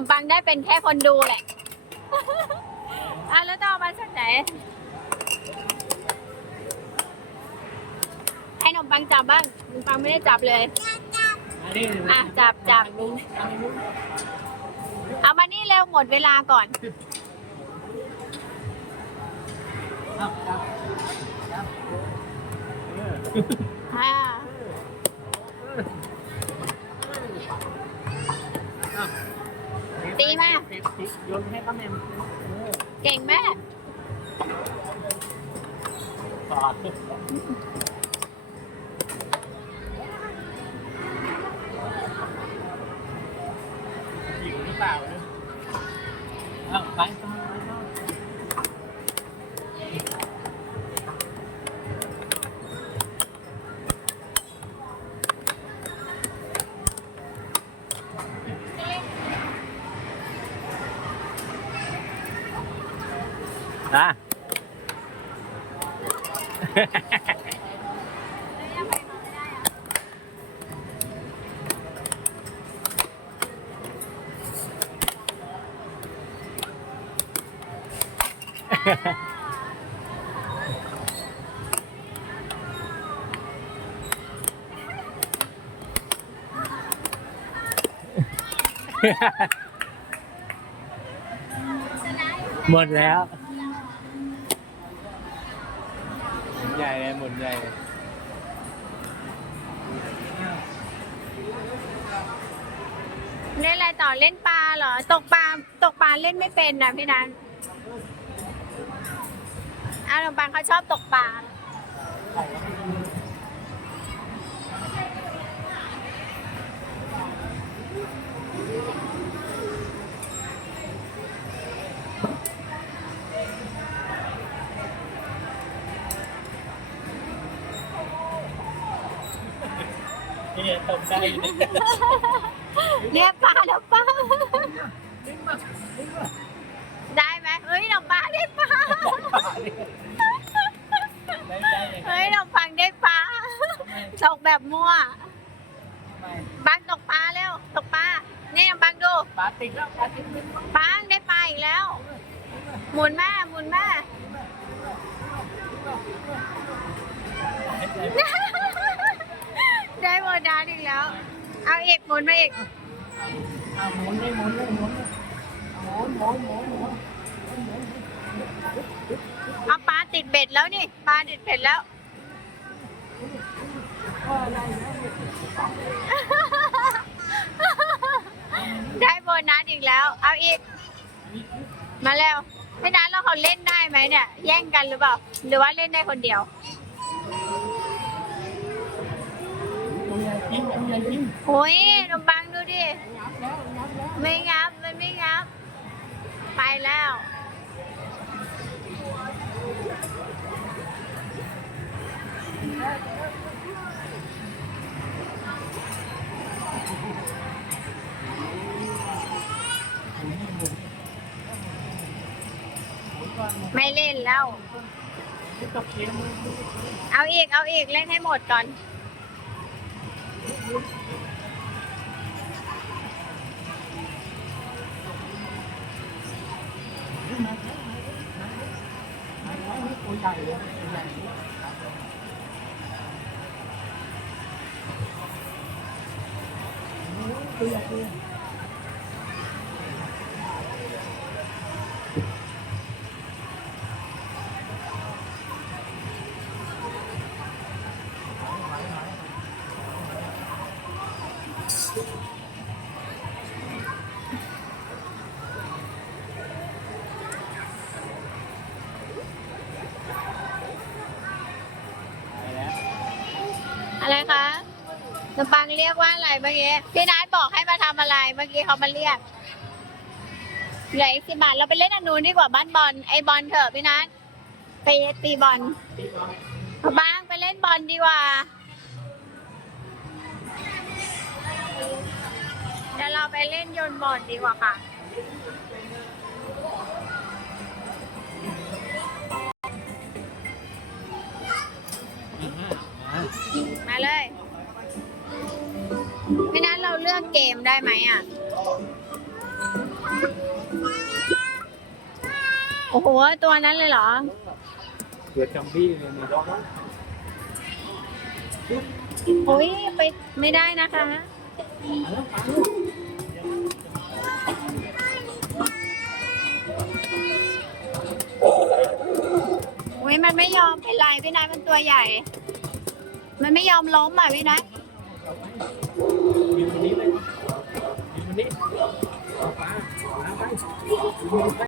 มปังได้เป็นแค่คนดูแหละ อะแล้วต้องเอามาจากไหน ให้ขนมปังจับบ้างขนมปังไม่ได้จับเลย อันนี้อะจับจับเอามานี่เร็วหมดเวลาก่อน ครับครับครับเอออ่า อ้าว ตีมา ตีตีโยนให้ป้าแมมเออเก่งแม่ปอดหิวหรือเปล่าเนี่ยอ้าวไปไปไป อะหมดแล้ว หมุน ใหญ่เลยหมุนใหญ่เลยเล่นอะไรต่อเล่นปลาเหรอ ตกปลาตกปลาเล่นไม่เป็นนะพี่นันอ้าวขนมปังเขาชอบตกปลา นี่ตกได้อยู่เนี่ยเรียกปลาแล้วปลาได้ไหมเฮ้ยขนมปังได้ปลาได้ได้เลยเฮ้ยขนมปังได้ปลาตกแบบมั่วไม่ปังตกปลาเร็วตกปลานี่ขนมปังดูปลาติดแล้วปลาติดแล้วปังได้ปลาอีกแล้ว หมุนแม่หมุนแม่ ด้โบนัสอีกแล้ว เอาเอกหมุนมาอีกเอาหมุนเลยหมุนเลยหมุนเลยหมุนหมุนหมุนหมุนเอาปลาติดเบ็ดแล้วนี่ปลาติดเบ็ดแล้วได้โบนัสอีกแล้ว เอาอีก มาแล้วพี่นัทแล้วเขาเล่นได้ไหมเนี่ย แย่งกันหรือเปล่า หรือว่าเล่นได้คนเดียว โอ้ยขนมปังดูดิงับแล้วงับไม่งับ มันไม่งับ ไปแล้ว ไม่เล่นแล้วเกมเอาอีก เอาอีก เล่นให้หมดก่อน ตัว นมปังเรียกว่าอะไรเมื่อกี้พี่นัทบอกให้มาทำอะไร เมื่อกี้เขามาเรียกเหลืออีกสิบบาทเราไปเล่นอันนู้นดีกว่าบ้านบอลไอบอลเถอะพี่นัทไปตีบอลบ้างไปเล่นบอลดีกว่าเดี๋ยวเราไปเล่นโยนบอลดีกว่าค่ะมาเลย มได้ไหมอะ โอ้โห ตัวนั้นเลยเหรอ เกือจำพี่เลยมีร้องโอ้ยไปไม่ได้นะคะ โอ้ยมันไม่ยอมเป็นไรพี่นายมันตัวใหญ่ มันไม่ยอมล้มอะพี่นาย มีคนนี้เลย น